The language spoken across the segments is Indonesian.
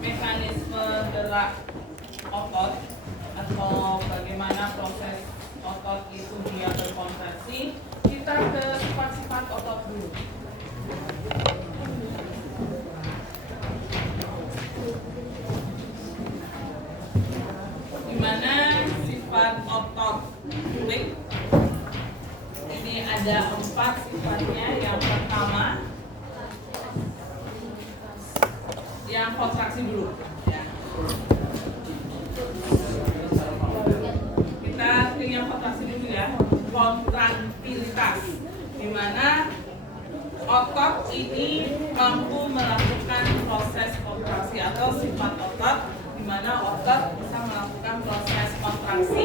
mekanisme gerak otot atau bagaimana proses otot itu dia berkontraksi, kita ke sifat-sifat otot dulu. Dimana sifat otot fluid ini ada 4 sifatnya. Yang pertama, yang kontraksi dulu ya. Kita yang kontraksi dulu ya, kontraktilitas, dimana otot ini mampu melakukan proses kontraksi atau sifat otot, dimana otot bisa melakukan proses kontraksi,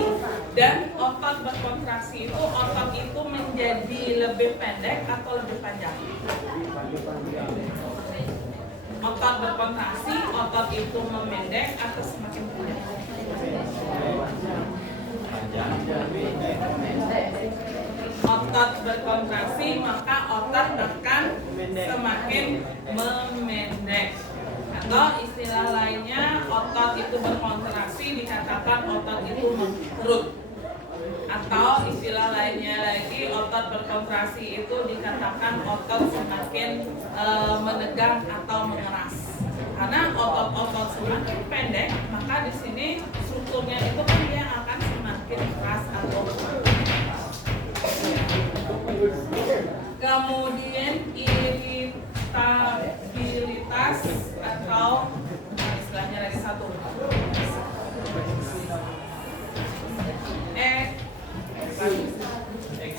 dan otot berkontraksi itu otot itu menjadi lebih pendek atau lebih panjang. Otot berkontraksi, otot itu memendek atau semakin panjang. Otot berkontraksi, maka otot akan semakin memendek. Atau istilah lainnya, otot itu berkontraksi dikatakan otot itu mengkerut. Atau istilah lainnya lagi, otot berkontraksi itu dikatakan otot semakin menegang atau mengeras. Karena otot-otot semakin pendek, maka di sini strukturnya itu kan dia akan semakin keras atau mengeras. Kemudian iritabilitas atau istilahnya lagi satu.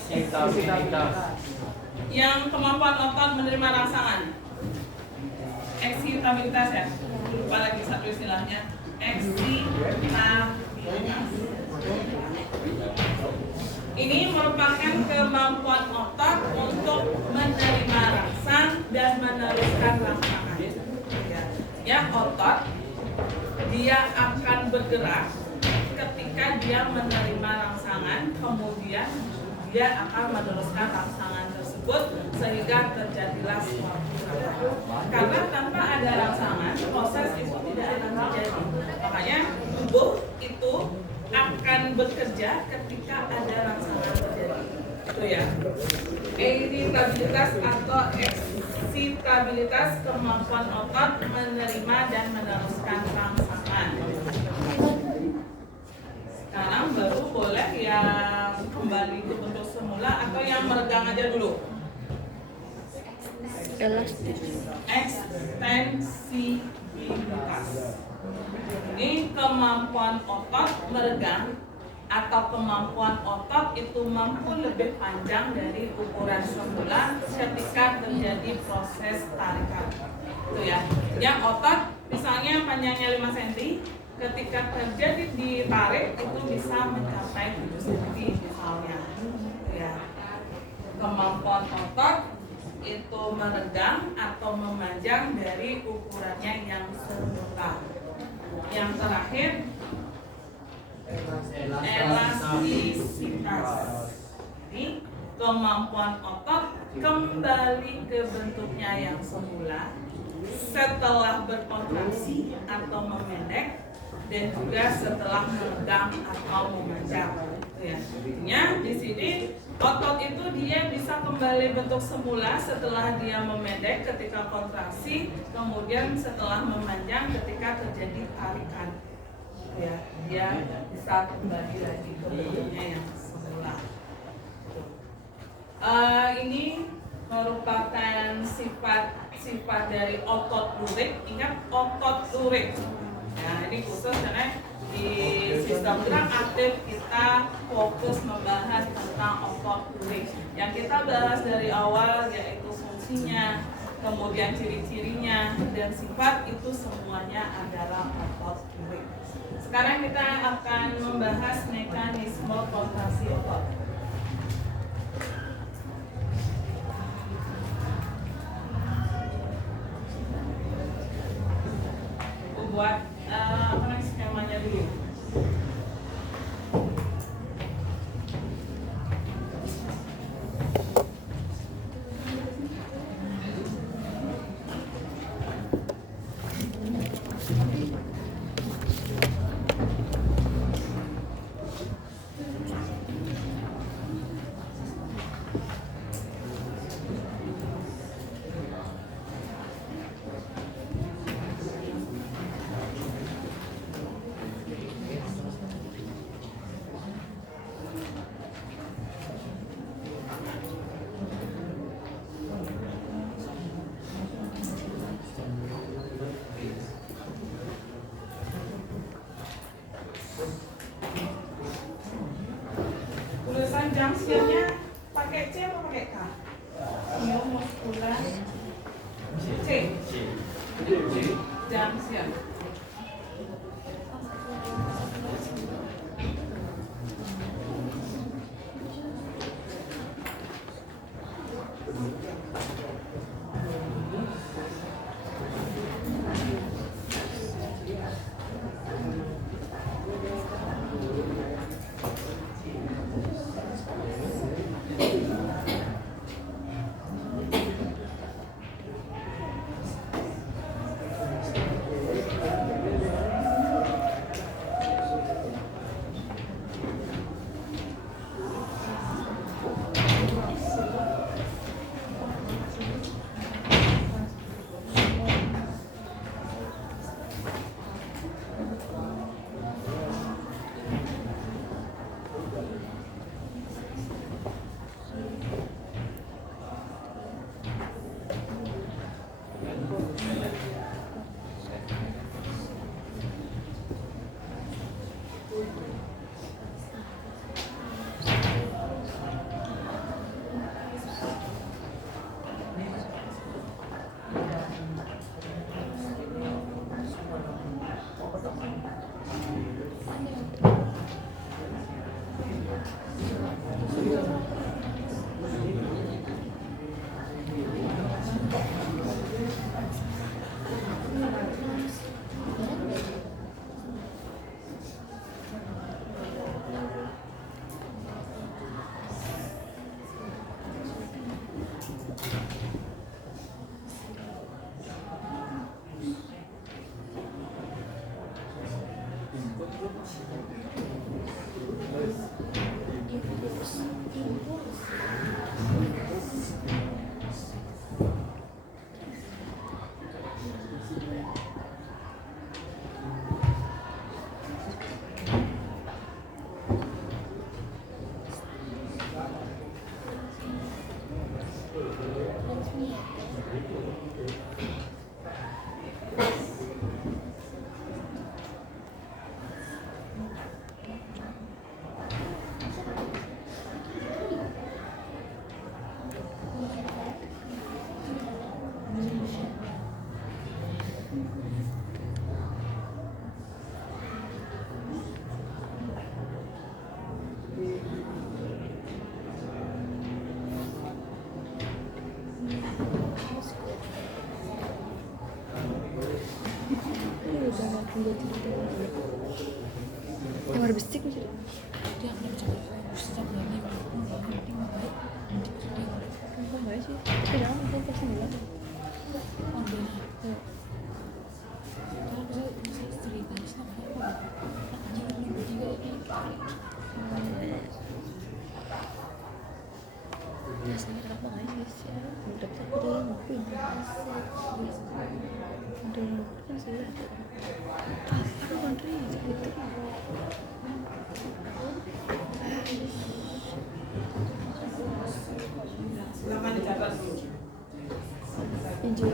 Eksitabilitas. Yang kemampuan otot menerima rangsangan. Eksitabilitas ya. Lupa lagi satu istilahnya. Eksitabilitas. Ini merupakan kemampuan otot untuk menerima rangsang dan meneruskan rangsangan. Ya, otot dia akan bergerak ketika dia menerima rangsangan, kemudian dia akan meneruskan rangsangan tersebut sehingga terjadilah suatu gerakan. Karena tanpa ada rangsangan, proses itu tidak akan terjadi. Makanya tubuh itu akan bekerja ketika ada rangsangan terjadi. Itu ya. Iritabilitas atau eksitabilitas, kemampuan otot menerima dan meneruskan rangsangan. Sekarang baru boleh yang kembali ke bentuk semula atau yang meregang aja dulu. Ekstensibilitas. Ini kemampuan otot meregang atau kemampuan otot itu mampu lebih panjang dari ukuran semula ketika terjadi proses tarikan. Itu ya. Yang otot misalnya panjangnya 5 cm, ketika terjadi ditarik itu bisa mencapai 7 cm misalnya. Ya. Kemampuan otot itu meregang atau memanjang dari ukurannya yang semula. Yang terakhir, elastisitas. Ini kemampuan otot kembali ke bentuknya yang semula setelah berkontraksi atau memendek, dan juga setelah meregang atau memanjang. Ya. Artinya di sini otot itu dia bisa kembali bentuk semula setelah dia memendek ketika kontraksi, kemudian setelah memanjang ketika terjadi tarikan. Ya, dia bisa kembali lagi ke bentuknya yang semula. Ini merupakan sifat dari otot lurik. Ingat, otot lurik. Nah, ini khusus karena di sistem gerak aktif kita fokus membahas tentang otot lurik. Yang kita bahas dari awal yaitu fungsinya, kemudian ciri-cirinya, dan sifat itu semuanya adalah otot lurik. Sekarang kita akan membahas mekanisme kontraksi otot. Buat skemanya dulu. Junction. Yang warna bestik nih. Dia akan coba sejak lagi Kok enggak sih? Tapi jangan aku pasti bilang. oh dia kalau bisa ceritanya sama aku anjing lu juga ini Biasanya kenapa nggak ini sih? Udah udah ngakuin. Udah kan sih. Aku kontri gitu. Silakan dicatat. Hijau.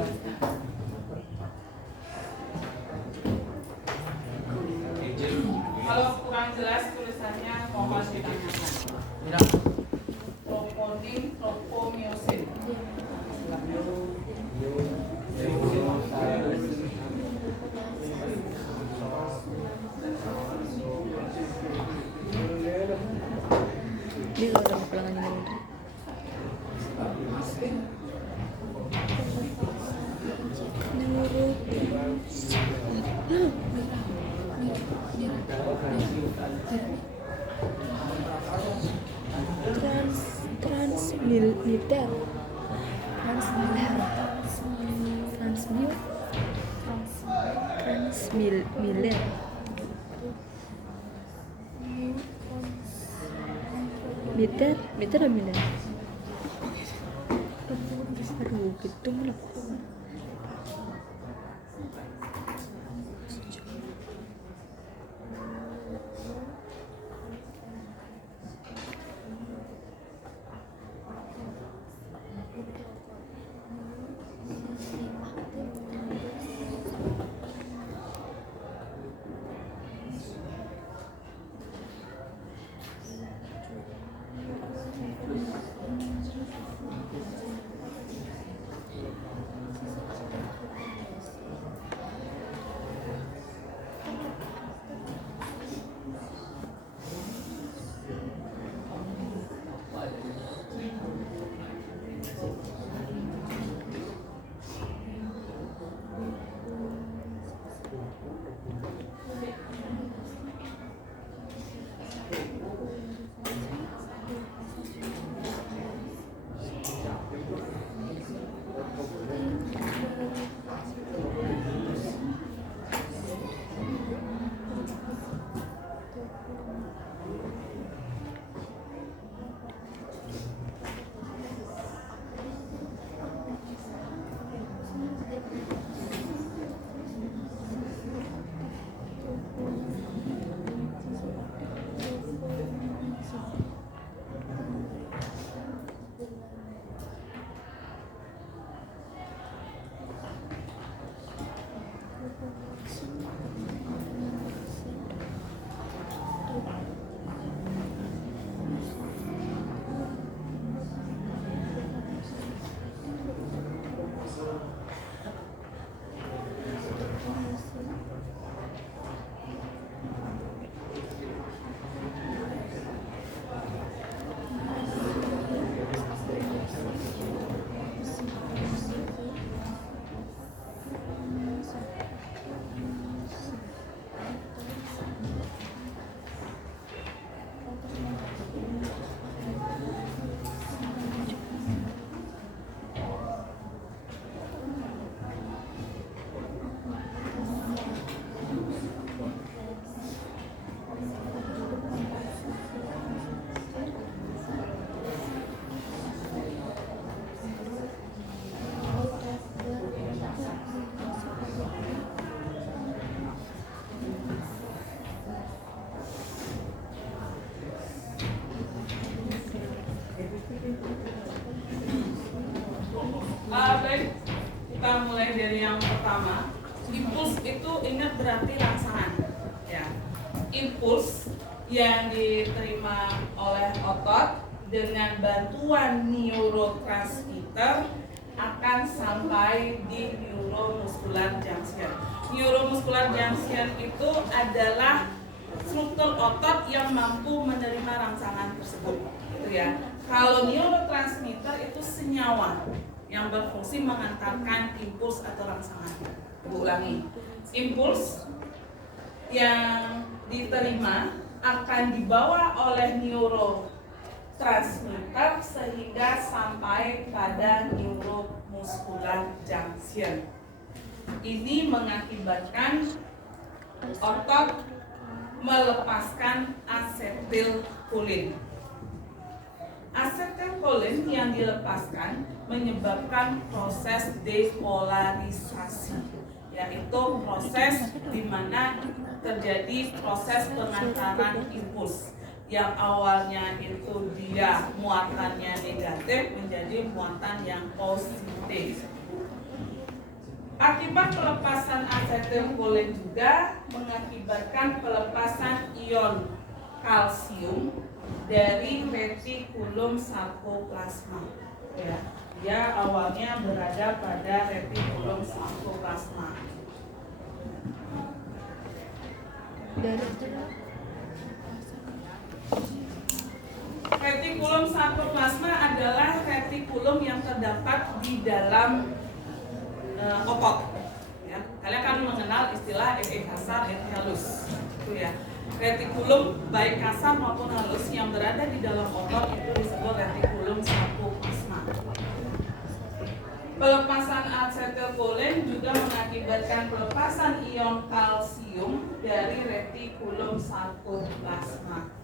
Kalau kurang jelas tulisannya mohon ditanyakan. Troponin, tropomyosin. Dia kalau ada pelanggannya dari transmiliter transmiliter militer aduh gitu lah. itu ingat berarti rangsangan, ya. Impuls yang diterima oleh otot dengan bantuan neurotransmitter akan sampai di neuromuscular junction. Neuromuscular junction itu adalah struktur otot yang mampu menerima rangsangan tersebut, gitu ya. Kalau neurotransmitter itu senyawa yang berfungsi mengantarkan impuls atau rangsangan. Ibu ulangi, impuls yang diterima akan dibawa oleh neurotransmitter sehingga sampai pada neuromuscular junction. Ini mengakibatkan otot melepaskan asetilkolin. Asetilkolin yang dilepaskan menyebabkan proses depolarisasi, yaitu proses di mana terjadi proses pengantaran impuls yang awalnya itu dia muatannya negatif menjadi muatan yang positif. Akibat pelepasan asetilkolin juga mengakibatkan pelepasan ion kalsium dari retikulum sarkoplasma. Ya, dia awalnya berada pada retikulum sarkoplasma. Retikulum sarkoplasma adalah retikulum yang terdapat di dalam otot. Ya, kalian kan mengenal istilah kasar, halus, itu ya. Retikulum baik kasar maupun halus yang berada di dalam otot itu disebut retikulum sarkoplasma. Pelepasan asetilkolin juga mengakibatkan pelepasan ion kalsium dari retikulum sarkoplasma.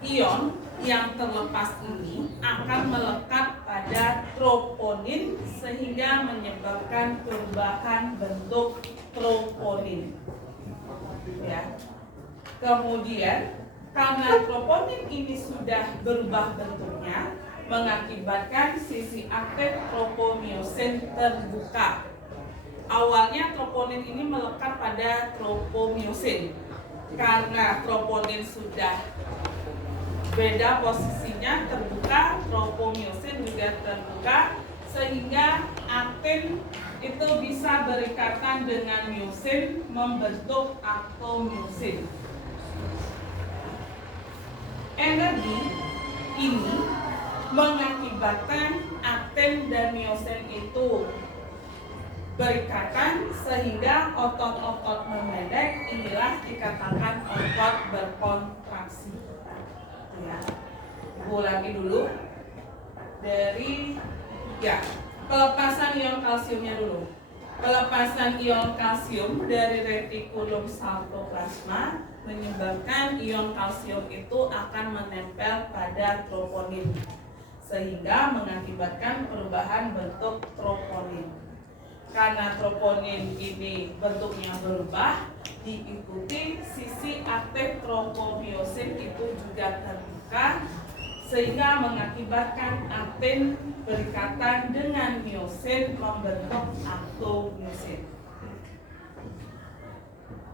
Ion yang terlepas ini akan melekat pada troponin sehingga menyebabkan perubahan bentuk troponin. Ya. Kemudian karena troponin ini sudah berubah bentuknya, mengakibatkan sisi aktif tropomyosin terbuka. Awalnya troponin ini melekat pada tropomyosin. Karena troponin sudah beda posisinya, terbuka, tropomyosin juga terbuka, sehingga aktin itu bisa berikatan dengan myosin membentuk aktomyosin. Energi ini mengakibatkan aktin dan myosin itu berikatan sehingga otot-otot memendek. Inilah dikatakan otot berkontraksi. Ya, ulangi dulu dari pelepasan ion kalsiumnya dulu. Pelepasan ion kalsium dari retikulum sarkoplasma menyebabkan ion kalsium itu akan menempel pada troponin sehingga mengakibatkan perubahan bentuk troponin. Karena troponin ini bentuknya berubah, diikuti sisi aktif tropomyosin itu juga terbuka sehingga mengakibatkan aktin berikatan dengan myosin membentuk aktomyosin.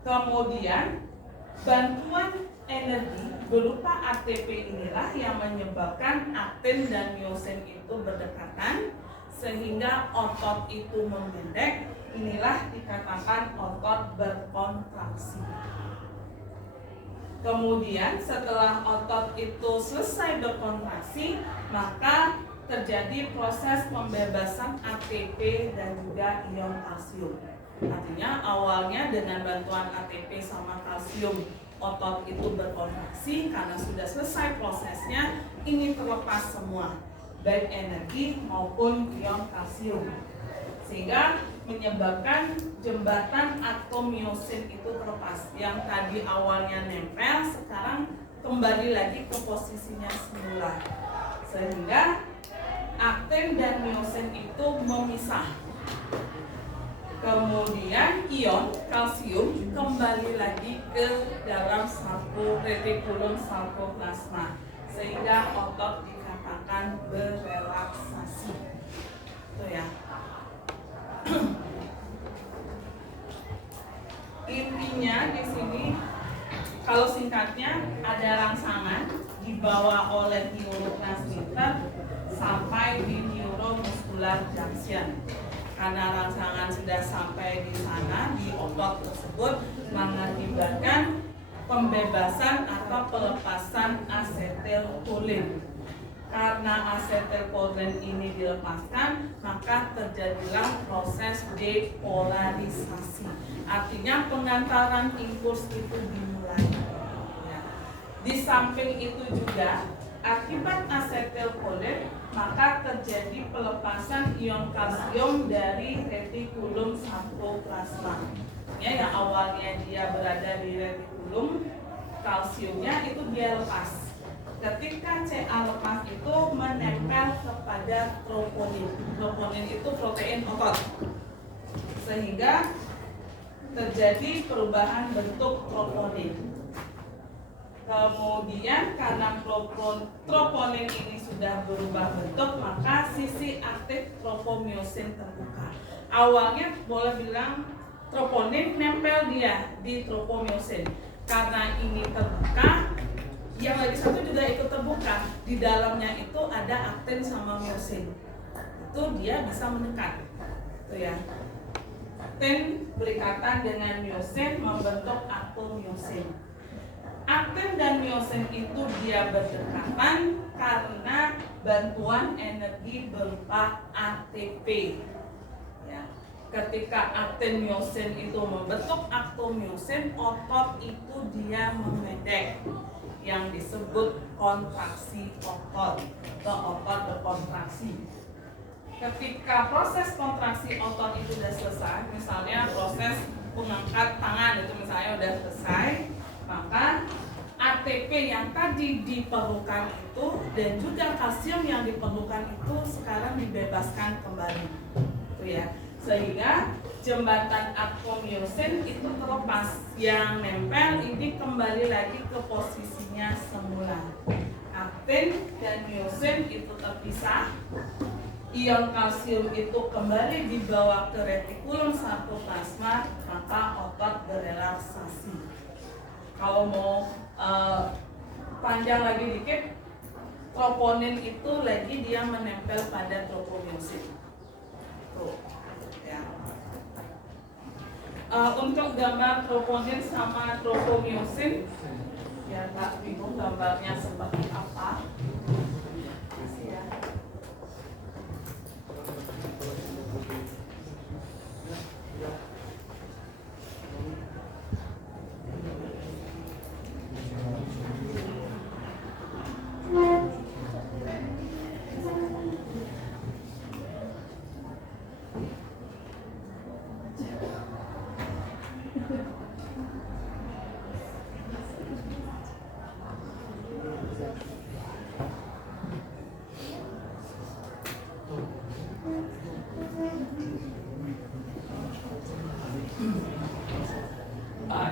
Kemudian bantuan energi berupa ATP inilah yang menyebabkan aktin dan myosin itu berdekatan sehingga otot itu memendek. Inilah dikatakan otot berkontraksi. Kemudian setelah otot itu selesai berkontraksi, maka terjadi proses pembebasan ATP dan juga ion kalsium. Artinya awalnya dengan bantuan ATP sama kalsium otot itu berkontraksi, karena sudah selesai prosesnya ini terlepas semua, baik energi maupun ion kalsium, sehingga menyebabkan jembatan aktomyosin itu terlepas. Yang tadi awalnya nempel sekarang kembali lagi ke posisinya semula, sehingga aktin dan myosin itu memisah. Kemudian ion kalsium kembali lagi ke dalam retikulum sarkoplasma sehingga otot dikatakan berelaksasi. Itu ya. Kalau singkatnya, ada rangsangan dibawa oleh neurotransmitter sampai di neuromuscular junction. Karena rangsangan sudah sampai di sana, di otot tersebut, mengakibatkan pembebasan atau pelepasan asetilkolin. Karena asetilkolin ini dilepaskan, maka terjadilah proses depolarisasi. Artinya pengantaran impuls itu dimulai. Ya. Di samping itu juga, akibat asetilkolin, maka terjadi pelepasan ion kalsium dari retikulum sarkoplasma. Ya, yang awalnya dia berada di retikulum, kalsiumnya itu dia lepas. Ketika Ca lepas itu menempel kepada troponin. Troponin itu protein otot, sehingga terjadi perubahan bentuk troponin. Kemudian karena troponin ini sudah berubah bentuk, maka sisi aktif tropomyosin terbuka. Awalnya boleh bilang troponin nempel dia di tropomyosin. Karena ini terbuka, yang lagi satu juga ikut terbuka. Di dalamnya itu ada aktin sama myosin. Itu dia bisa mendekat. Itu ya. Aktin berikatan dengan myosin membentuk aktomyosin. Aktin dan myosin itu dia berdekatan karena bantuan energi berupa ATP. Ya. Ketika aktin myosin itu membentuk aktomyosin, otot itu dia memendek, yang disebut kontraksi otot atau otot berkontraksi. Ketika proses kontraksi otot itu sudah selesai, misalnya proses mengangkat tangan itu misalnya sudah selesai, maka ATP yang tadi diperlukan itu dan juga kalsium yang diperlukan itu sekarang dibebaskan kembali, itu ya, sehingga jembatan aktomyosin itu terlepas, yang nempel ini kembali lagi ke posisinya semula. Aktin dan myosin itu terpisah, ion kalsium itu kembali dibawa ke retikulum sarkoplasma, maka otot berelaksasi. Kalau mau panjang lagi dikit, troponin itu lagi dia menempel pada tropomyosin. Tuh, ya. Untuk gambar troponin sama tropomyosin, ya tak bingung gambarnya seperti apa. Kasih ya.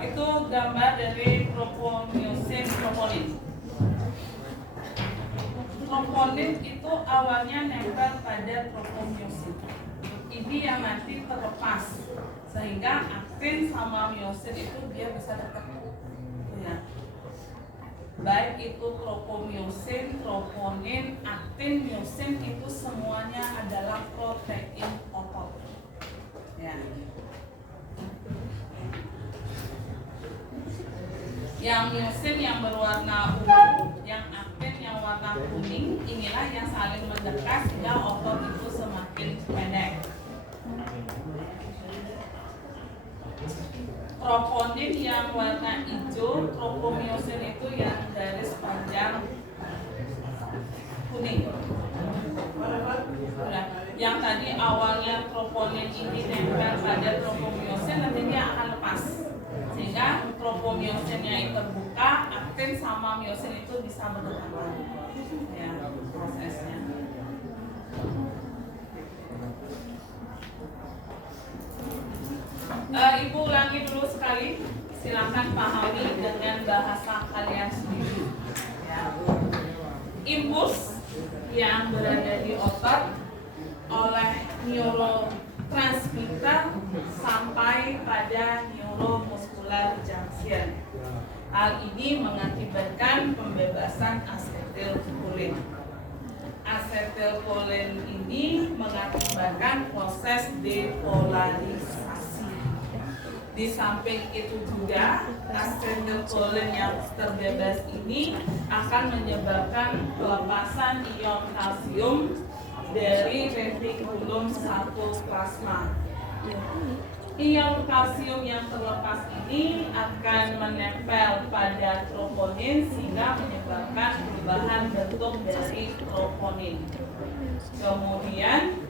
Itu gambar dari tropomyosin troponin. Troponin itu awalnya nempel pada tropomyosin. Ini yang nanti terlepas, sehingga aktin sama myosin itu dia bisa dekat. Ya. Baik itu tropomyosin, troponin, aktin, myosin itu semuanya adalah protein otot. Ya. Yang myosin yang berwarna ungu, yang aktin yang warna kuning, inilah yang saling mendekat sehingga otot itu semakin pendek. Troponin yang warna hijau, tropomyosin itu yang garis panjang kuning. Nah, yang tadi awalnya troponin ini nempel pada tropomyosin, nanti dia akan lepas. Sehingga tropomyosinnya itu terbuka, aktin sama myosin itu bisa berdekatan. Ya, prosesnya. Ibu ulangi dulu sekali, silakan pahami dengan bahasa kalian sendiri. Ya. Impuls yang berada di otot oleh neurotransmitter transmitter sampai pada neuromuscular junction. Hal ini mengakibatkan pembebasan asetilkolin. Asetilkolin ini mengakibatkan proses depolarisasi. Di samping itu juga asetilkolin yang terbebas ini akan menyebabkan pelepasan ion kalsium dari retikulum sitoplasma. Ion kalsium yang terlepas ini akan menempel pada troponin sehingga menyebabkan perubahan bentuk dari troponin. Kemudian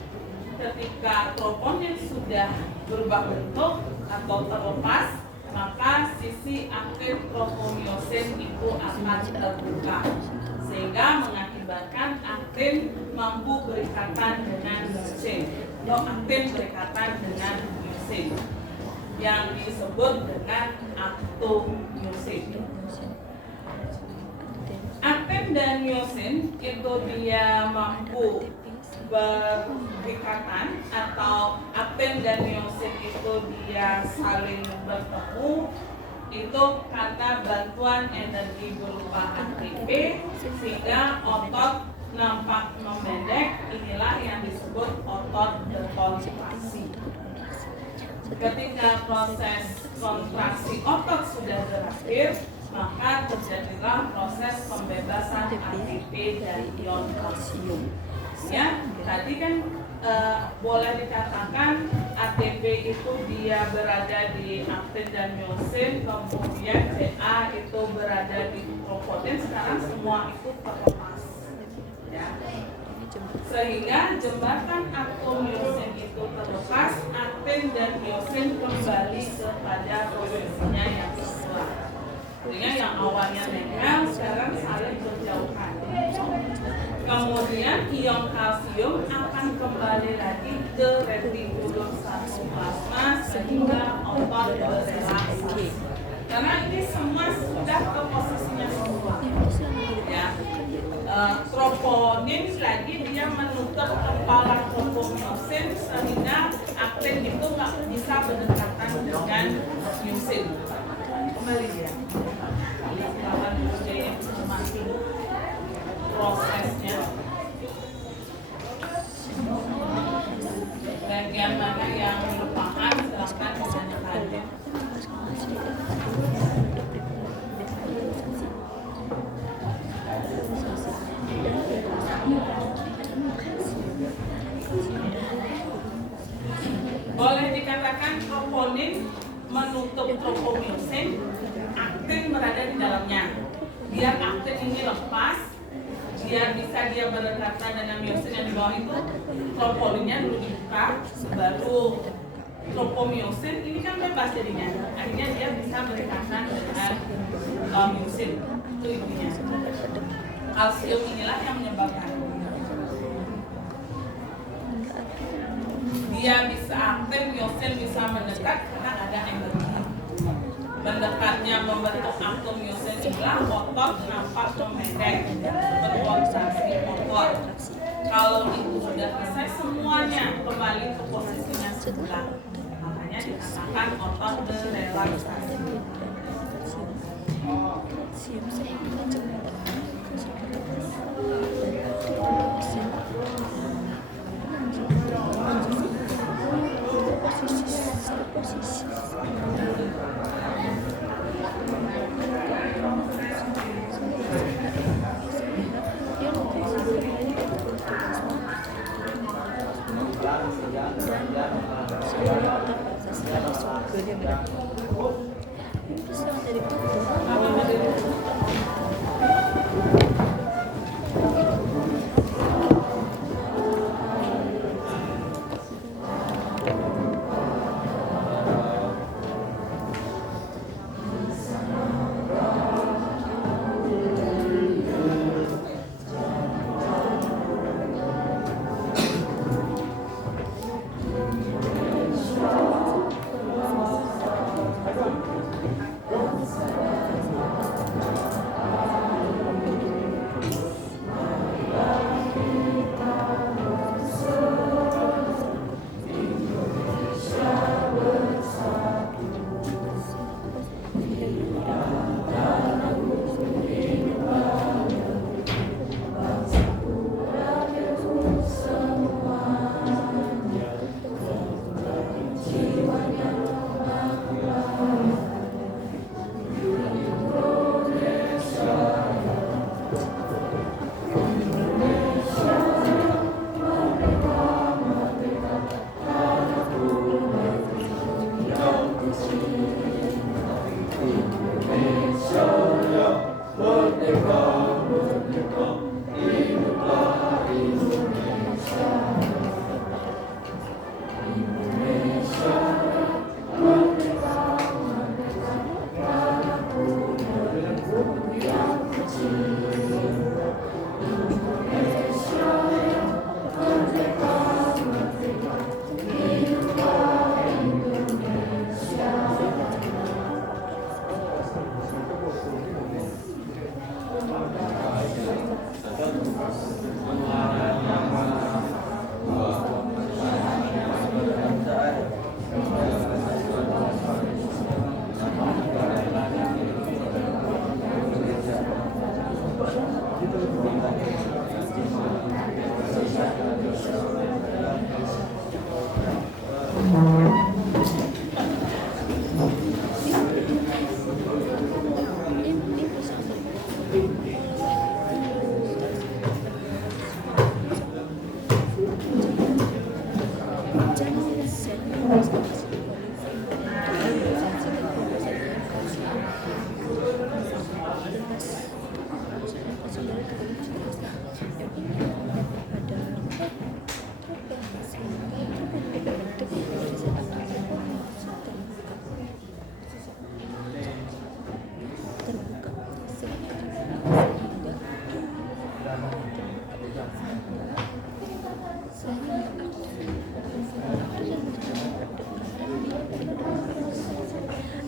ketika troponin sudah berubah bentuk atau terlepas, maka sisi aktif tropomyosin itu akan terbuka sehingga mengakibatkan aktin mampu berikatan dengan myosin atau aktin berikatan dengan myosin yang disebut dengan aktomyosin. Aktin dan myosin itu dia mampu berikatan atau aktin dan myosin itu dia saling bertemu itu karena bantuan energi berupa ATP sehingga otot nampak memendek. Inilah yang disebut otot dekontraksi. Ketika proses kontraksi otot sudah berakhir, maka terjadilah proses pembebasan ATP dari ion kalsium. Ya, tadi kan boleh dikatakan ATP itu dia berada di aktin dan myosin, kemudian CA itu berada di troponin. Sekarang semua itu terlepas, ya. Sehingga jembatan aktomyosin itu terlepas, aktin dan myosin kembali kepada posisinya yang semula. Sehingga yang awalnya nempel sekarang saling berjauhan. Kemudian ion kalsium akan kembali lagi ke retikulum sitoplasma sehingga otot berrelaksasi. Karena ini semua sudah ke posisinya semula. Ya. Troponin lagi dia menutup kepala tropomyosin sehingga aktin itu nggak bisa berdekatan dengan myosin. Kembali ya. Silakan mati prosesnya. Bagian mana yang melupakan silakan ditanyakan. Boleh dikatakan troponin menutup tropomyosin, aktin berada di dalamnya. Biar aktin ini lepas, biar bisa dia berdekatan dengan myosin yang di bawah itu, troponinnya dulu dibuka, baru tropomyosin ini kan bebas jadinya. Akhirnya dia bisa berdekatan dengan myosin. Itu intinya. Kalsium inilah yang menyebabkan. Dia bisa aktif, myosin bisa mendekat karena ada energi. Mendekatnya membentuk aktomyosin inilah otot nampak memendek, berkontraksi otot. Kalau itu sudah selesai semuanya kembali ke posisinya semula. Makanya dikatakan otot berrelaksasi.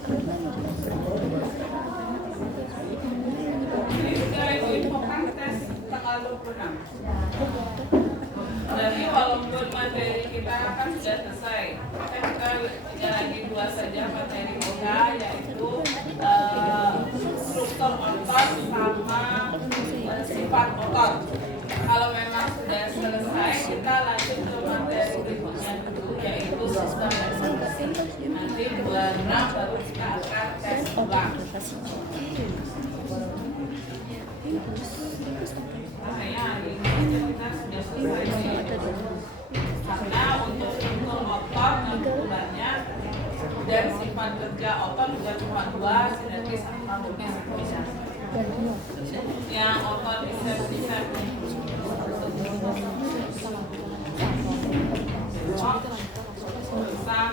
Jadi sudah ibu infokan tes tanggal 26. Jadi walaupun materi kita kan sudah selesai, kan kita tinggal lagi 2 saja materi kita, yaitu struktur otot sama sifat otot. Kalau memang sudah selesai, kita lanjut ke materi berikutnya dulu, yaitu sistem eksekusi. Nanti 26 baru kita akan tes ulang. Nah ya, ini kita sudah selesai. Karena untuk struktur otot kebetulannya dan sifat kerja otot juga cuma 2, sinergis sama multisektor. Yang otot bisa bisa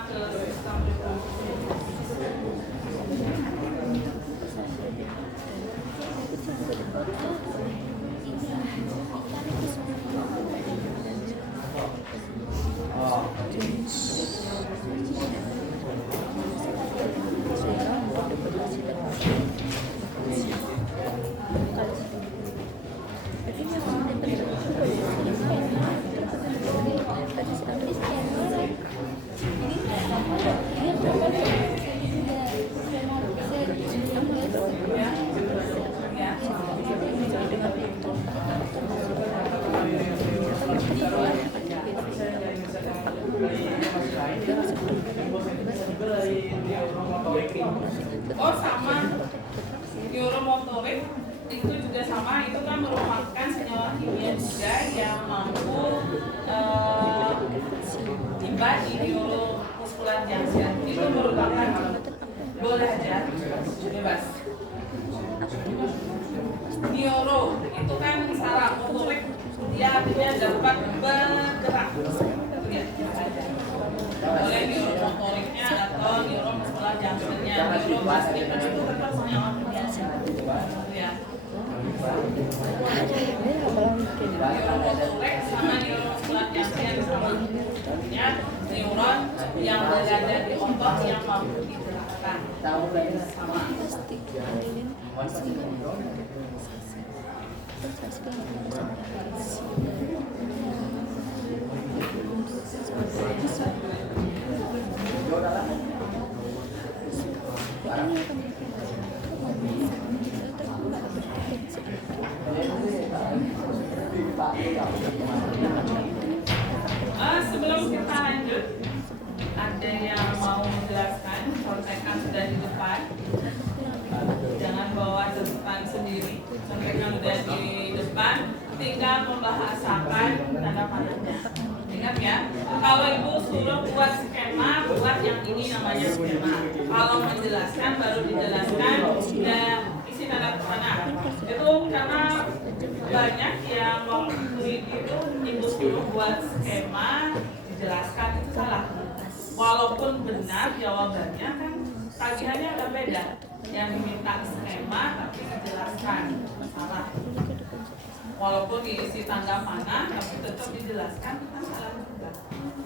ke sistem Oh sama, neuromotorik itu juga sama, itu kan merupakan senyawa kimia juga yang mampu tiba di neuromuskular junction. Itu merupakan, boleh aja, bebas. Neuro itu kan saraf, motorik dia artinya dapat bergerak. Boleh neuromotoriknya atau neuromuskular junctionnya. Neuromuskular itu tetap senyawa kimia. Ya. Neuromotorik sama neuromuskular junction sama. Artinya neuron yang berada di otot yang mampu digerakkan. Sama. Sebelum kita lanjut, ada yang mau menjelaskan, contekan sudah di depan. Jangan bawa catatan sendiri, contekan sudah di depan, tinggal membahasakan tanda panahnya. Ingat ya, kalau ibu suruh buat skema, buat yang ini namanya skema. Kalau menjelaskan baru dijelaskan dan isi tanda panah. Itu karena banyak yang waktu itu ibu suruh buat skema dijelaskan itu salah. Walaupun benar jawabannya kan tagihannya udah beda. Yang diminta skema tapi dijelaskan salah. Walaupun diisi tanda panah tapi tetap dijelaskan itu kan salah juga.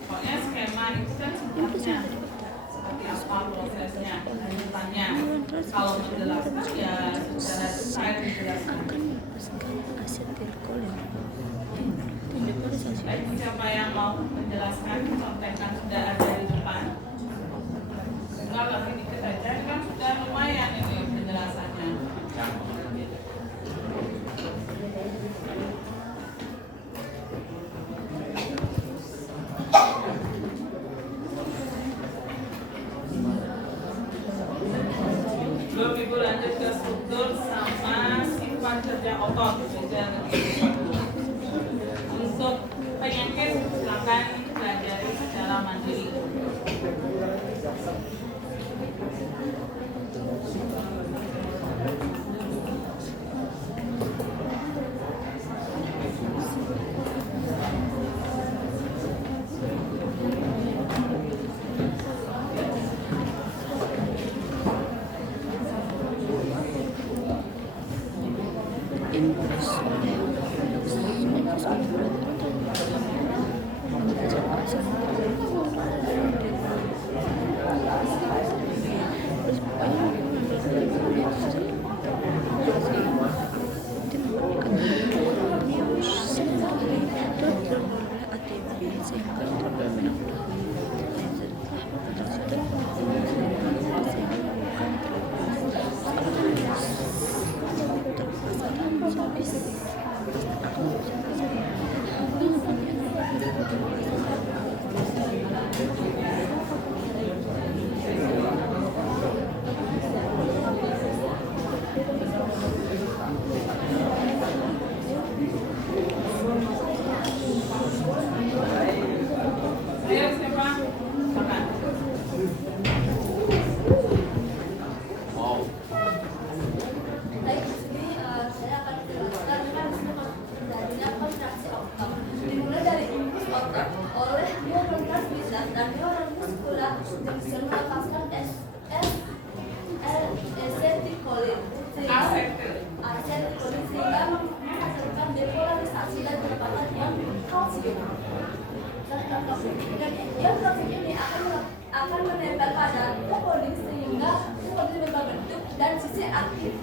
Pokoknya skema itu kan sifatnya seperti apa prosesnya, lanjutannya. Kalau menjelaskan ya secara detail dijelaskan. Baik, siapa yang mau menjelaskan, contekan sudah ada di depan. Enggak lagi dikit aja, kan sudah lumayan ini penjelasannya. Belum ibu lanjut ke struktur sama sifat kerja otot. Untuk penyakit silakan pelajari secara mandiri. Dan yang kalsium ini akan menempel pada troponin sehingga troponin berbentuk dan sisi aktif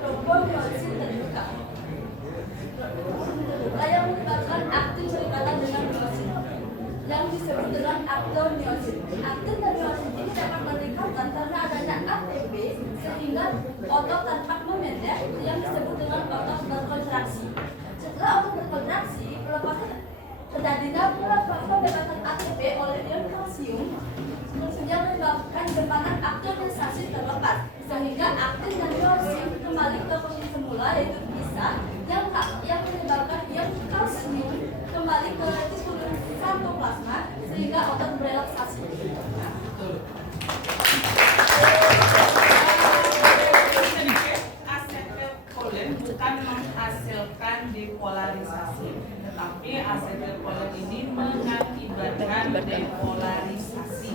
tropomyosin terbuka yang menyebabkan aktin berikatan dengan myosin yang disebut dengan aktin-myosin. Aktin dan myosin ini dapat berikatan karena adanya ATP sehingga otot tampak memendek yang disebut dengan otot berkontraksi. Setelah otot berkontraksi, pelepasan terjadinya pula pembebasan ATP oleh ion kalsium yang menyebabkan gempatan aktinisasi terlepas sehingga aktin dan myosin kembali ke posisi semula yaitu bisa yang menyebabkan ion kalsium kembali ke retikulum sarkoplasma sehingga otot berelaksasi. Asetilkolin bukan menghasilkan depolarisasi, tetapi asetilkolin ini mengakibatkan depolarisasi.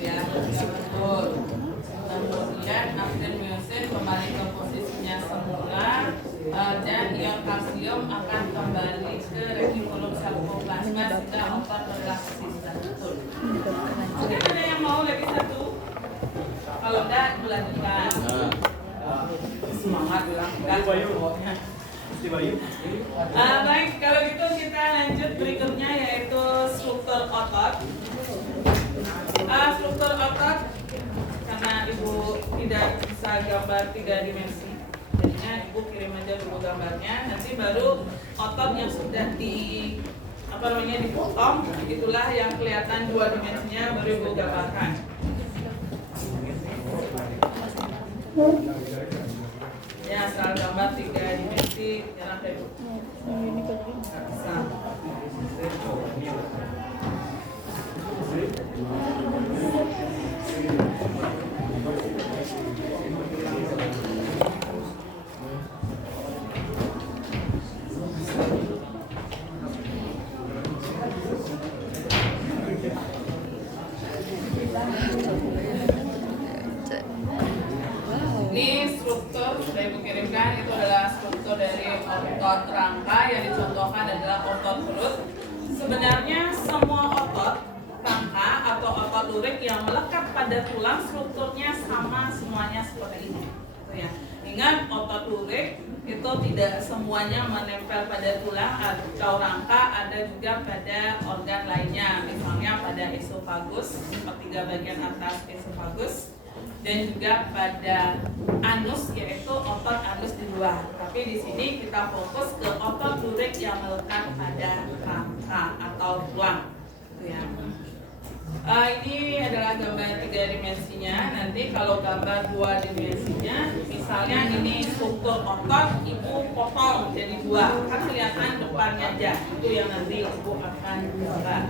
Ya, betul. Kemudian aktin myosin kembali ke posisinya semula dan ion kalsium akan kembali ke retikulum sarkoplasma sehingga otot berelaksasi. Betul. Mungkin ada yang mau lagi satu? Kalau enggak, dilanjutkan. Semangat bilang enggak. Baik, kalau gitu kita lanjut berikutnya yaitu struktur otot. Struktur otot, karena ibu tidak bisa gambar 3 dimensi, jadinya ibu kirim aja dulu gambarnya. Nanti baru otot yang sudah dipotong, itulah yang kelihatan 2 dimensinya baru ibu gambarkan. Ya, asal gambar 3 dimensi, jangan deh bu. Nggak bisa. Ini struktur sudah ibu kirimkan, itu adalah struktur dari otot rangka yang dicontohkan adalah otot perut. Sebenarnya semua otot rangka atau otot lurik yang melekat pada tulang strukturnya sama semuanya seperti ini. Ya. Ingat, otot lurik itu tidak semuanya menempel pada tulang atau rangka, ada juga pada organ lainnya, misalnya pada esofagus, sepertiga bagian atas esofagus, dan juga pada anus, yaitu otot anus di luar. Tapi di sini kita fokus ke otot lurik yang melekat pada rangka atau tulang. Gitu ya. Ini adalah gambar 3 dimensinya. Nanti kalau gambar 2 dimensinya, misalnya ini struktur otot, ibu potong jadi 2, kan kelihatan depannya aja. Itu yang nanti ibu akan gambar.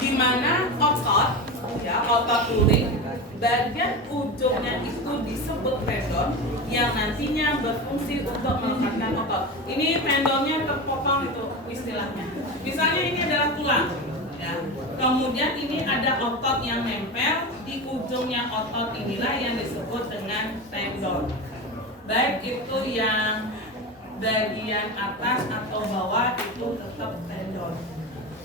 Di mana otot, ya otot lurik, bagian ujungnya itu disebut tendon yang nantinya berfungsi untuk melekatkan otot. Ini tendonnya terpotong itu istilahnya. Misalnya ini adalah tulang. Ya. Kemudian ini ada otot yang nempel di ujungnya otot, inilah yang disebut dengan tendon. Baik itu yang bagian atas atau bawah itu tetap tendon.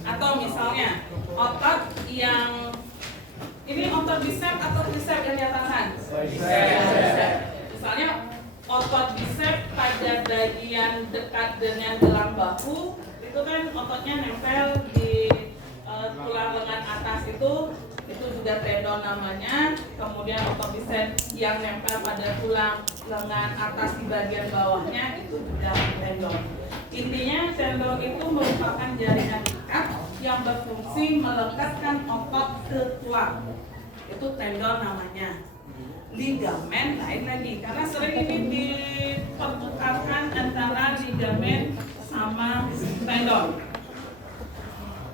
Atau misalnya otot yang ini otot bicep atau tricep yang di atas? Bicep. Misalnya otot bicep pada bagian dekat dengan gelang bahu itu kan ototnya nempel di tulang lengan atas itu juga tendon namanya. Kemudian otot bicep yang nempel pada tulang lengan atas di bagian bawahnya itu juga tendon. Intinya tendon itu merupakan jaringan ikat yang berfungsi melekatkan otot ke tulang. Itu tendon namanya. Ligamen lain lagi, karena sering ini dipertukarkan antara ligamen sama tendon.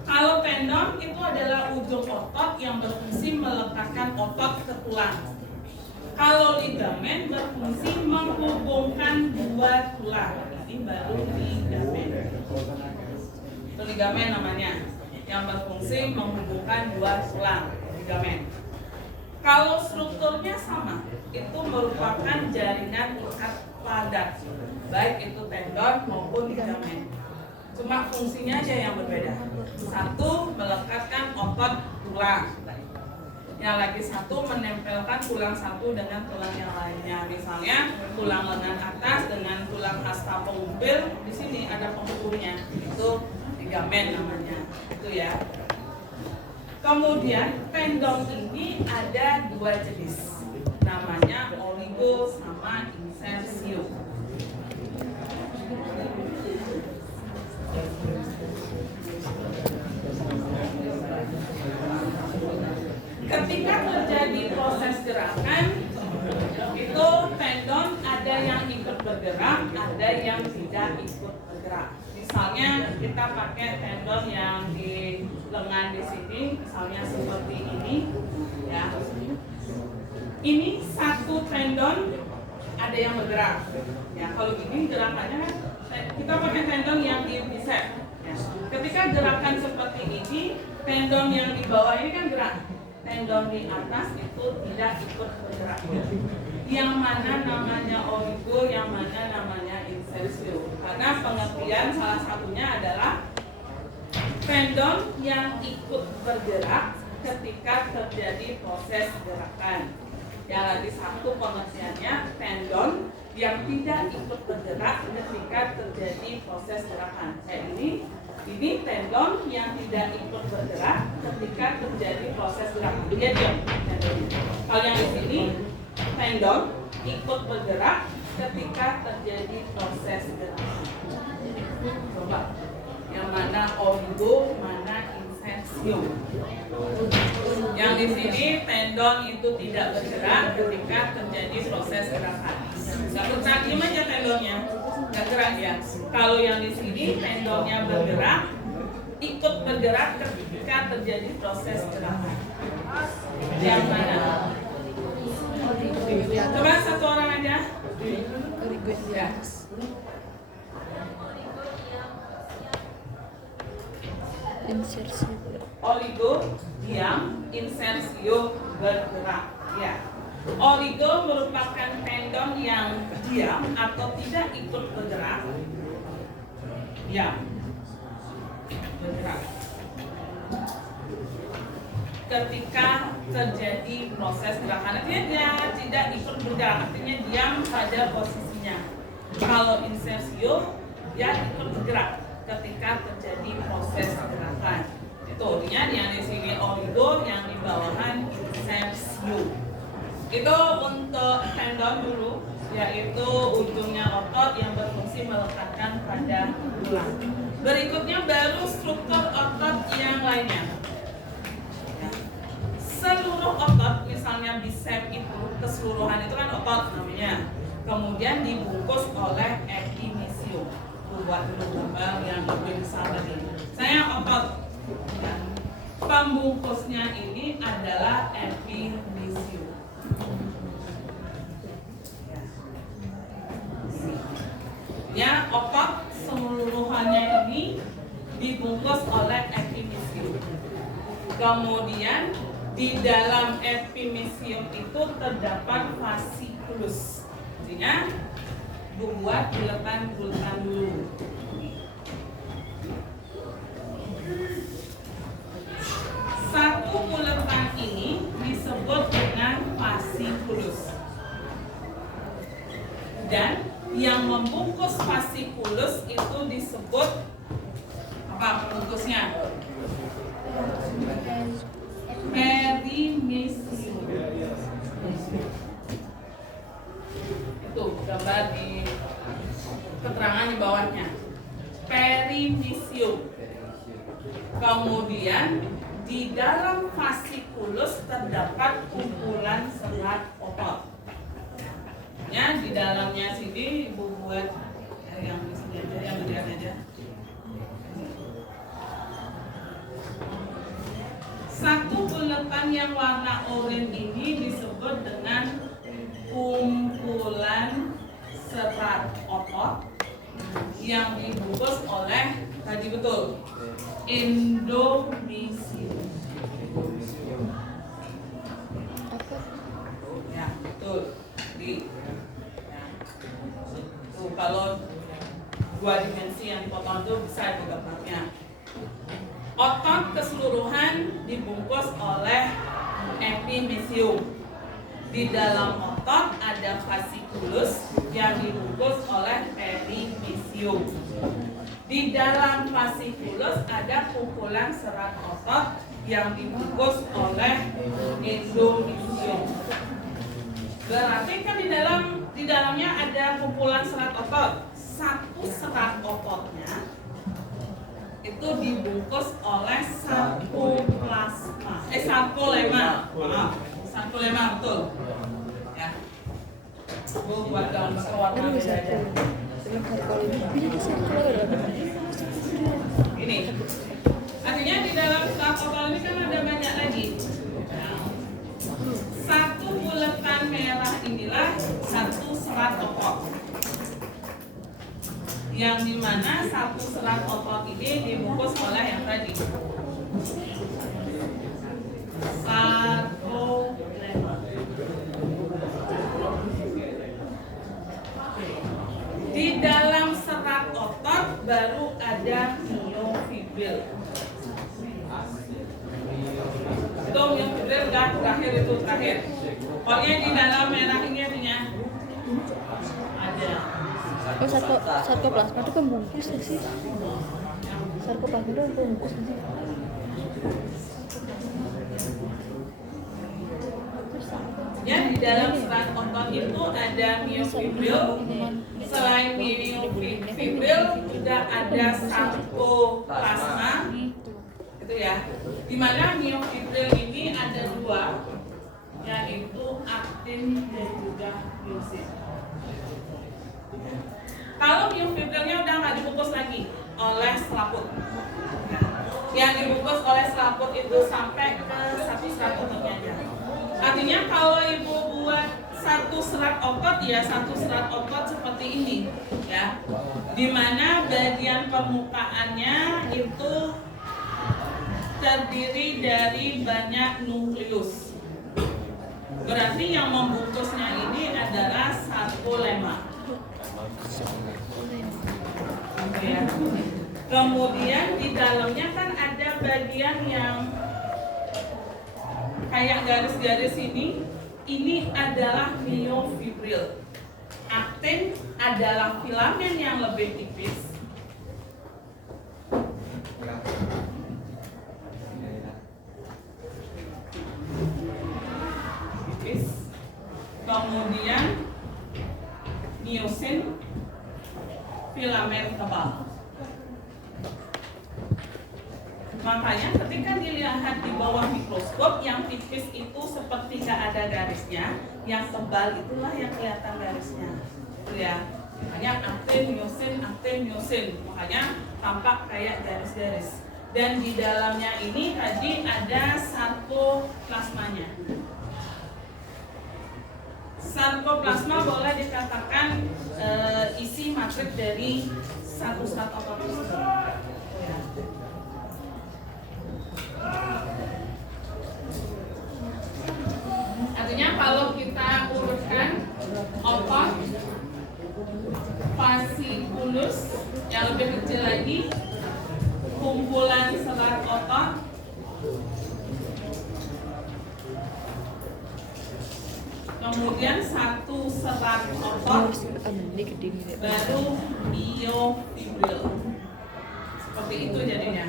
Kalau tendon itu adalah ujung otot yang berfungsi melekatkan otot ke tulang. Kalau ligamen berfungsi menghubungkan 2 tulang. Ini baru ligamen. Itu ligamen namanya, yang berfungsi menghubungkan 2 tulang, ligamen. Kalau strukturnya sama, itu merupakan jaringan ikat padat, baik itu tendon maupun ligamen. cuma fungsinya aja yang berbeda. Satu melekatkan otot tulang, yang lagi satu menempelkan tulang satu dengan tulang yang lainnya. Misalnya tulang lengan atas dengan tulang hasta pengumpil, di sini ada penghubungnya, itu ligamen namanya, itu ya. Kemudian tendon ini ada dua jenis, namanya oligo sama insertio. Ketika terjadi proses gerakan, itu tendon ada yang ikut bergerak, ada yang tidak ikut bergerak. Misalnya kita pakai tendon yang di lengan di sini, misalnya seperti ini, ya. Ini satu tendon ada yang bergerak. Ya, kalau gini gerakannya kan kita pakai tendon yang di bicep. Ya. Ketika gerakan seperti ini, tendon yang di bawah ini kan gerak. Tendon di atas itu tidak ikut bergerak. Yang mana namanya oligo, yang mana namanya insertio. Karena pengertian salah satunya adalah tendon yang ikut bergerak ketika terjadi proses gerakan. Yang lagi satu pengertiannya tendon yang tidak ikut bergerak ketika terjadi proses gerakan. Ini tendon yang tidak ikut bergerak ketika terjadi proses gerakan. Dia diam tendonnya. Kalau yang di sini tendon ikut bergerak ketika terjadi proses gerakan. Coba, yang mana oligo, mana insertio. Yang di sini tendon itu tidak bergerak ketika terjadi proses gerakan. Gak bergerak, diam aja tendonnya, gak gerak ya. Kalau yang di sini tendonnya bergerak, ikut bergerak ketika terjadi proses gerakan. Yang mana? Coba satu orang aja. Ya. Insersi. Oligo diam, insertio bergerak. Ya. Oligo merupakan tendon yang diam atau tidak ikut bergerak. Diam. Bergerak. Ketika terjadi proses gerakan, artinya dia tidak ikut bergerak, artinya diam pada posisinya. Kalau insertio, dia ikut bergerak ketika terjadi proses gerakan. Itu artinya yang di sini oligo, yang di bawahan insertio. Itu untuk tendon dulu, yaitu ujungnya otot yang berfungsi melekatkan pada tulang. Berikutnya baru struktur otot yang lainnya. Seluruh otot, misalnya bicep itu keseluruhan itu kan otot namanya. Kemudian dibungkus oleh epimysium. Buat dulu gambar yang lebih besar lagi. Saya otot. Ya. Pembungkusnya ini adalah epimysium. Ya, otot seluruhannya ini dibungkus oleh epimysium. Kemudian di dalam epimysium itu terdapat fasciculus. Artinya buat bulatan-bulatan dulu. Satu bulatan ini disebut dengan fasciculus. Dan yang membungkus fasciculus itu disebut apa pembungkusnya? Perimysium. Itu gambar di keterangan di bawahnya. Perimysium. Kemudian di dalam fasciculus terdapat kumpulan serat otot. Ya, di dalamnya sini ibu buat yang di sini aja, yang dilihat aja. Satu bulatan yang warna oranye ini disebut dengan kumpulan serat otot yang dibungkus oleh tadi betul endomysium. Ya, betul. Tuh, kalau dua dimensi yang dipotong itu bisa di gambarnya. Otot keseluruhan dibungkus oleh epimesium. Di dalam otot ada fasciculus yang dibungkus oleh perimesium. Di dalam fasciculus ada kumpulan serat otot yang dibungkus oleh endomesium. Berarti kan di dalamnya ada kumpulan serat otot. Satu serat ototnya itu dibungkus oleh sarkoplasma. Sarkolema. Maaf, sarkolema betul. Ya. Bu buat gambar warna beda aja. Ini. Artinya di dalam serat otot ini kan ada banyak lagi. Satu bulatan merah inilah satu serat otot. Yang dimana satu serat otot ini dibungkus oleh yang tadi sarkolema. Di dalam serat otot baru ada miofibril. Itu miofibril udah terakhir, itu terakhir. Pokoknya di dalam merah ini artinya ada. Oh, sarkoplasma itu pembungkus ya sih? Sarkoplasma itu pembungkus sih? Ya, di dalam serat otot itu ada miofibril. Selain miofibril juga ada sarkoplasma. Itu ya. Di mana miofibril ini ada dua, yaitu aktin dan juga miosin. Kalau miofibrilnya udah nggak dibungkus lagi oleh selaput, yang dibungkus oleh selaput itu sampai ke satu serat ototnya aja. Artinya kalau ibu buat satu serat otot, ya satu serat otot seperti ini, ya, dimana bagian permukaannya itu terdiri dari banyak nukleus. Berarti yang membungkusnya ini adalah sarkolema. Ya. Kemudian di dalamnya kan ada bagian yang kayak garis-garis ini adalah miofibril. Aktin adalah filamen yang lebih tipis. Kemudian miosin, filamen tebal. Makanya ketika dilihat di bawah mikroskop, yang tipis itu seperti nggak ada garisnya, yang tebal itulah yang kelihatan garisnya. Itu ya. Makanya aktin, miosin, makanya tampak kayak garis-garis. Dan di dalamnya ini tadi ada sarkoplasmanya. Sarkoplasma boleh dikatakan isi matriks dari satu serat otot tersebut. Artinya kalau kita urutkan otot, fasciculus yang lebih kecil lagi, kumpulan serat otot, kemudian satu serat otot, baru miofibril. Seperti itu jadinya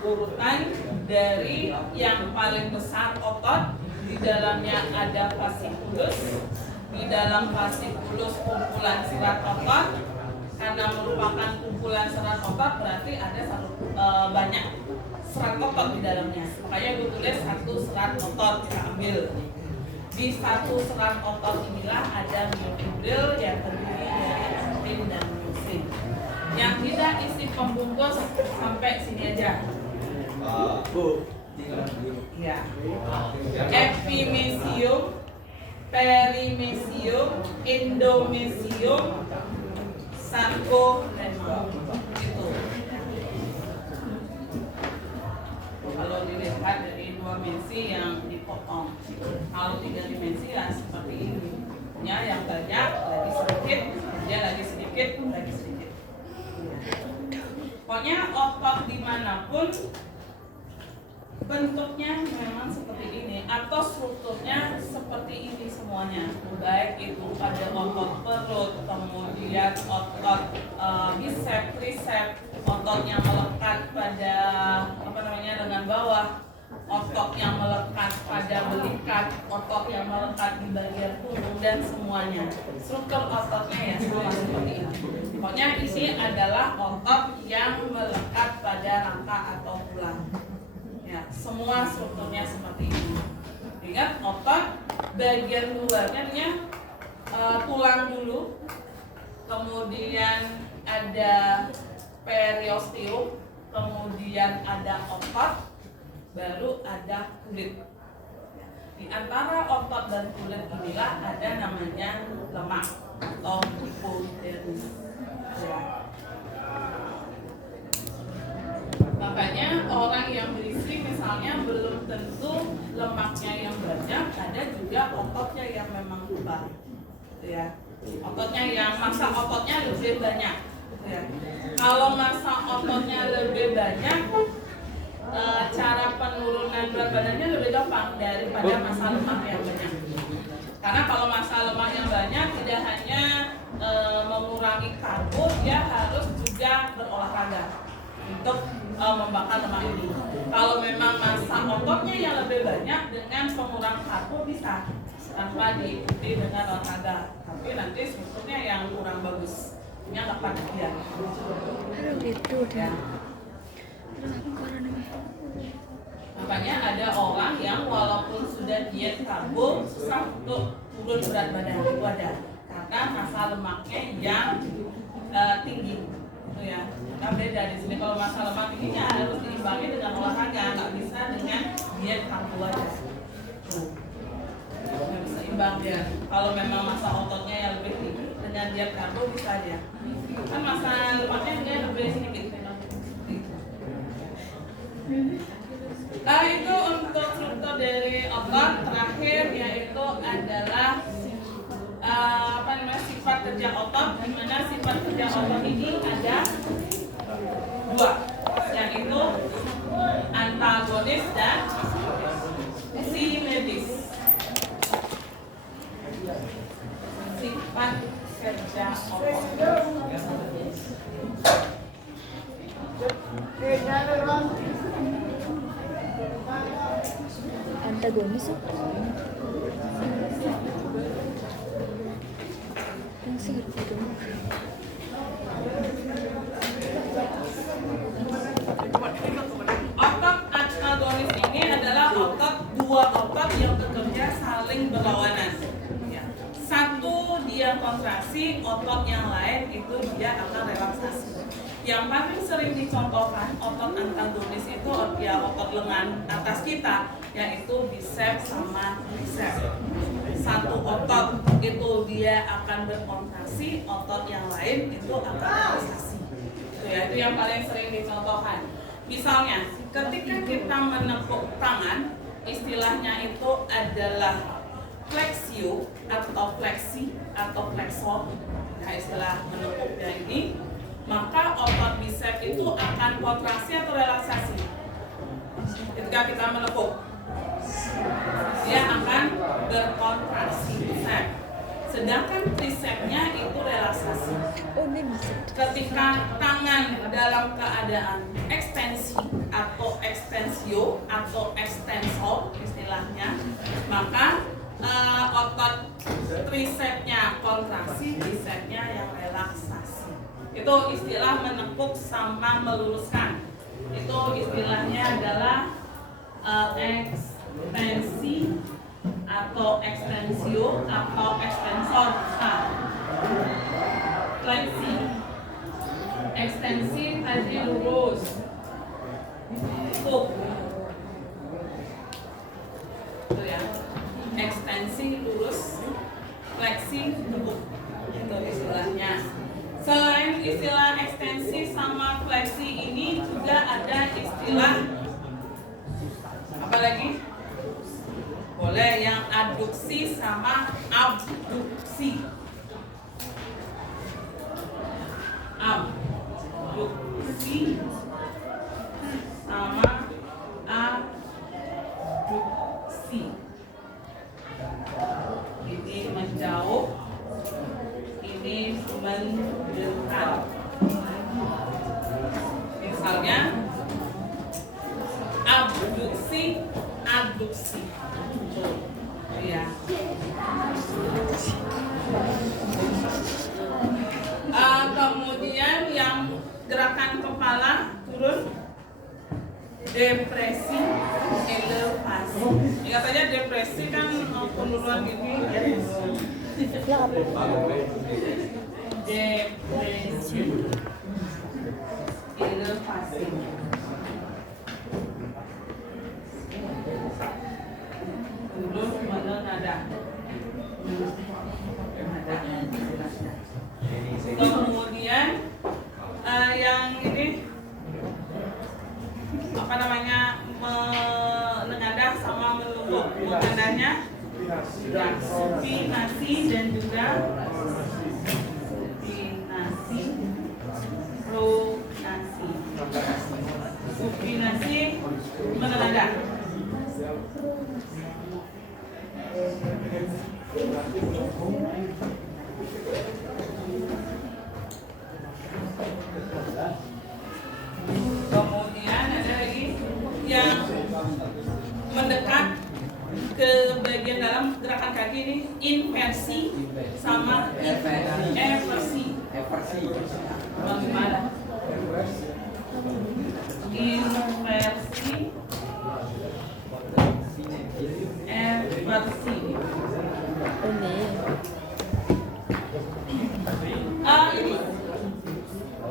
urutan dari yang paling besar otot, di dalamnya ada fasciculus, di dalam fasciculus kumpulan serat otot. Karena merupakan kumpulan serat otot berarti ada banyak serat otot di dalamnya. Makanya gue tulis satu serat otot, kita ambil. Di satu serat otot inilah ada miofibril yang terdiri dari aktin dan miosin. Yang tidak isi pembungkus sampai sini aja. Ya. Epimesium, perimesium, endomesium, sarkolema. Itu. Kalau dilihat dari dua dimensi yang dipotong, kalau tiga dimensi ya seperti ini. Ya, yang banyak lagi sedikit, dia lagi sedikit, lagi sedikit. Ya. Pokoknya otot dimanapun bentuknya memang seperti ini atau strukturnya seperti ini semuanya, baik itu pada otot perut, kemudian otot bicep, tricep, otot yang melekat pada lengan bawah, otot yang melekat pada belikat, otot yang melekat di bagian punggung, dan semuanya struktur ototnya ya sama seperti ini. Pokoknya ini adalah otot yang melekat pada rangka atau tulang. Ya, semua strukturnya seperti ini. Ingat, otot bagian luarnya tulang dulu, kemudian ada periosteum, kemudian ada otot, baru ada kulit. Di antara otot dan kulit inilah ada namanya lemak atau hipodermis. Ya. Makanya orang yang berisi misalnya belum tentu lemaknya yang banyak, ada juga ototnya yang memang tebal, ya. Ototnya yang massa ototnya lebih banyak, ya. Kalau massa ototnya lebih banyak, cara penurunan berat badannya lebih gampang daripada massa lemak yang banyak. Karena kalau massa lemak yang banyak tidak hanya mengurangi karbo, dia harus juga berolahraga untuk membakar lemak ini. Kalau memang massa ototnya yang lebih banyak, dengan pengurangan karbo bisa tanpa diikuti dengan olahraga. Tapi nanti strukturnya yang kurang bagus, punya nggak panitia. Aduh gitu Ya. Terus aku karena Makanya ada orang yang walaupun sudah diet karbo susah untuk turun berat badan, itu ada karena massa lemaknya yang tinggi, itu ya. Nah, beda di sini, kalau massa lemak tingginya harus diimbangi dengan olahraga, nggak bisa dengan diet karbo aja. Nggak bisa imbang dia. Kalau memang massa ototnya yang lebih tinggi, dengan diet karbo bisa aja. Kan massa lemaknya dia lebih sedikit. Nah, itu untuk struktur dari otot. Terakhir yaitu adalah sifat kerja otot. Di mana sifat kerja otot ini ada dua, yaitu antagonis dan sinetis. Sifat kerja otot. antagonis yang sih gitu. Otot antagonis ini adalah dua otot yang bekerja saling berlawanan. Ya. Satu dia kontraksi, otot yang lain itu dia akan relaksasi. Yang paling sering dicontohkan otot antagonis itu ya otot lengan atas kita, yaitu bicep sama tricep. Satu otot itu dia akan berkontraksi, otot yang lain itu akan relaksasi. Itu yang paling sering dicontohkan. Misalnya, ketika kita menepuk tangan, istilahnya itu adalah flexio atau flexi atau flexor. Nah, istilah menepuknya ini, maka otot bicep itu akan kontraksi atau relaksasi. Ketika kita menepuk, dia akan berkontraksi bicep. Sedangkan tricepnya itu relaksasi. Oh, ini masuk. Ketika tangan dalam keadaan ekstensi atau ekstensio atau ekstensor istilahnya, maka otot tricepnya kontraksi, bicepnya yang relaksasi. Itu istilah menepuk sama meluruskan. Itu istilahnya adalah ekstensi atau ekstensio atau ekstensor. Fleksi, ekstensi tadi lurus, tuk, itu ya, ekstensi lurus, fleksi tuk, itu istilahnya. Selain istilah ekstensi sama fleksi ini juga ada istilah apa lagi? Boleh yang aduksi sama abduksi. Abduksi jauh, ini mendekat. Misalnya abduksi, adduksi. Ya. Kemudian yang gerakan kepala turun, depresi, elevasi. Ingat aja depresi kan penurunan gigi. Depresi, elevasi. Turun mana nada. Kemudian yang ini apa namanya, menengadah sama menunduk. Menengadahnya supinasi dan juga supinasi, pronasi. Supinasi menengadah. Kemudian ada lagi yang mendekat ke bagian dalam gerakan kaki ini, inversi sama eversi. Bagaimana? Inversi, eversi. Ini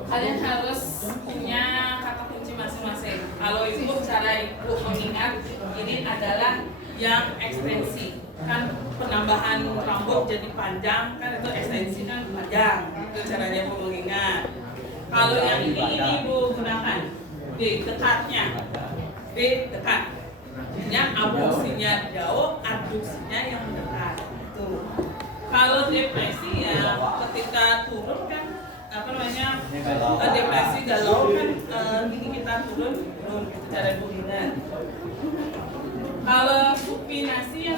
kalian harus punya kata kunci masing-masing. Kalau ibu, cara ibu mengingat ini adalah yang ekstensi. Kan penambahan rambut jadi panjang, kan itu ekstensi kan panjang. Itu caranya ibu mengingat. Kalau yang ini ibu gunakan B, dekatnya. B, dekat. Yang abduksinya jauh, adduksinya yang mendekat. Tuh. Kalau depresi ya ketika turun kan apa namanya, depresi galau kan gigi kita turun itu cara ingat. Kalau supinasi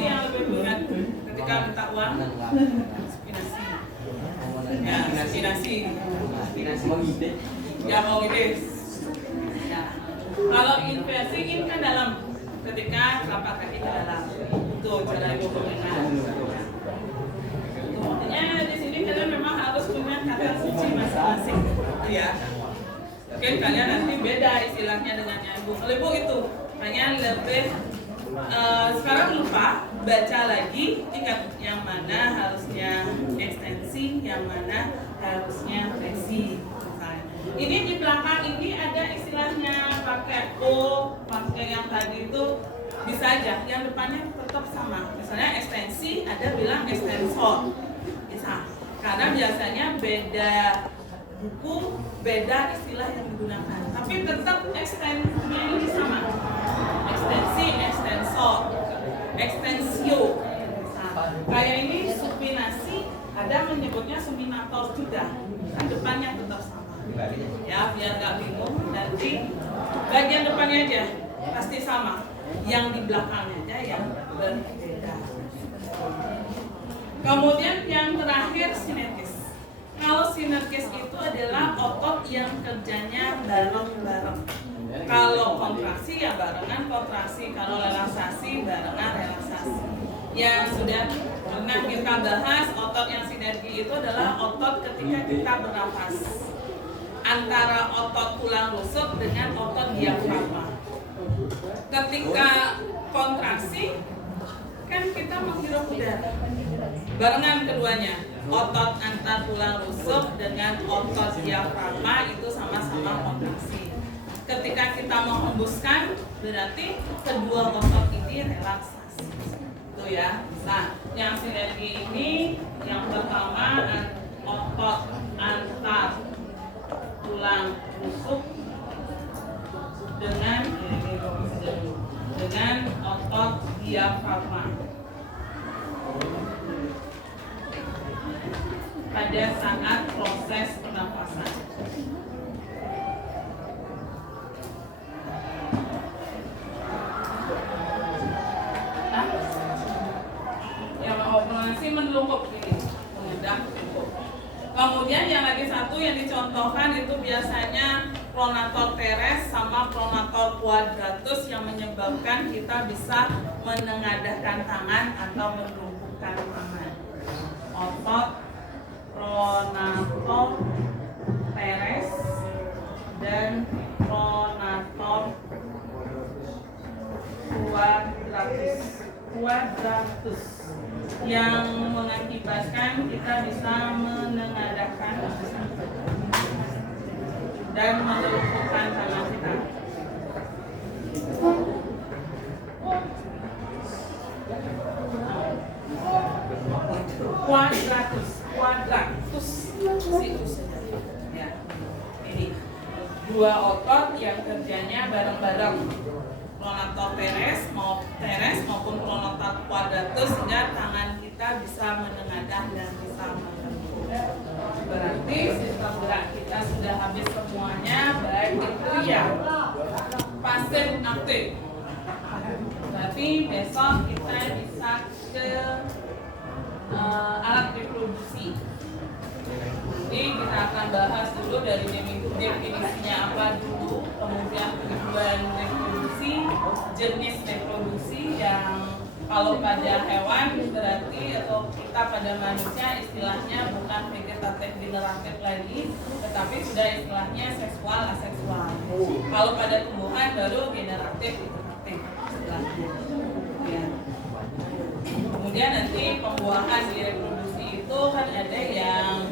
yang lebih ingat ketika minta uang, supinasi. Ya, supinasi ya mau ide. Ya. Kalau inversi ini kan dalam, ketika telapak kaki ke dalam. Itu cara ibu mengingat. Makanya di sini kalian memang harus punya kata kunci masing-masing, ya. Mungkin kalian nanti beda istilahnya dengan yang ibu. Kalau ibu itu makanya lebih sekarang lupa baca lagi, ingat yang mana harusnya ekstensi, yang mana harusnya flexi. Ini di belakang ini ada istilahnya pakai O, pakai yang tadi itu bisa aja, yang depannya tetap sama. Misalnya ekstensi ada bilang ekstensor. Bisa. Karena biasanya beda buku, beda istilah yang digunakan. Tapi tetap ekstensinya ini sama. Ekstensi, ekstensor, ekstensio. Nah, kayak ini supinasi, ada menyebutnya suminator juga. Kan depannya tetap sama. Ya, biar nggak bingung. Nanti bagian depannya aja pasti sama. Yang di belakangnya aja yang berbeda. Kemudian yang terakhir sinergis. Kalau sinergis itu adalah otot yang kerjanya bareng-bareng. Kalau kontraksi ya barengan kontraksi, kalau relaksasi barengan relaksasi. Yang sudah pernah kita bahas, otot yang sinergi itu adalah otot ketika kita bernafas. Antara otot tulang rusuk dengan otot diafragma. Ketika kontraksi kan kita menghirup udara. Barengan keduanya, otot antar tulang rusuk dengan otot diafragma itu sama-sama kontraksi. Ketika kita menghembuskan, berarti kedua otot ini relaksasi. Itu ya. Nah, yang sinergi ini yang pertama otot antar tulang rusuk dengan otot diafragma. Pada saat proses pernafasan. Yang mau operasi menelungkup ini, mengendap melungkup. Kemudian yang lagi satu yang dicontohkan itu biasanya pronator teres sama pronator quadratus yang menyebabkan kita bisa menengadahkan tangan atau melumpuhkan tangan. Otot pronator teres dan pronator quadratus yang mengakibatkan kita bisa menengadahkan dan melumpuhkan tangan kita. Quadratus situs. Ya. Ini dua otot yang kerjanya bareng-bareng. Pronator teres maupun pronator quadratus sehingga tangan kita bisa menengadah dan bisa melengkung. Berarti sistem gerak kita sudah habis semuanya, baik itu yang pasif aktif. Berarti besok kita bisa ke alat reproduksi. Jadi kita akan bahas dulu dari definisinya apa dulu, kemudian tujuan reproduksi, jenis reproduksi yang kalau pada hewan berarti atau kita pada manusia istilahnya bukan vegetatif generatif lagi, tetapi sudah istilahnya seksual aseksual. Kalau pada tumbuhan baru generatif iteratif istilahnya. Ya. Kemudian nanti pembuahan di reproduksi itu kan ada yang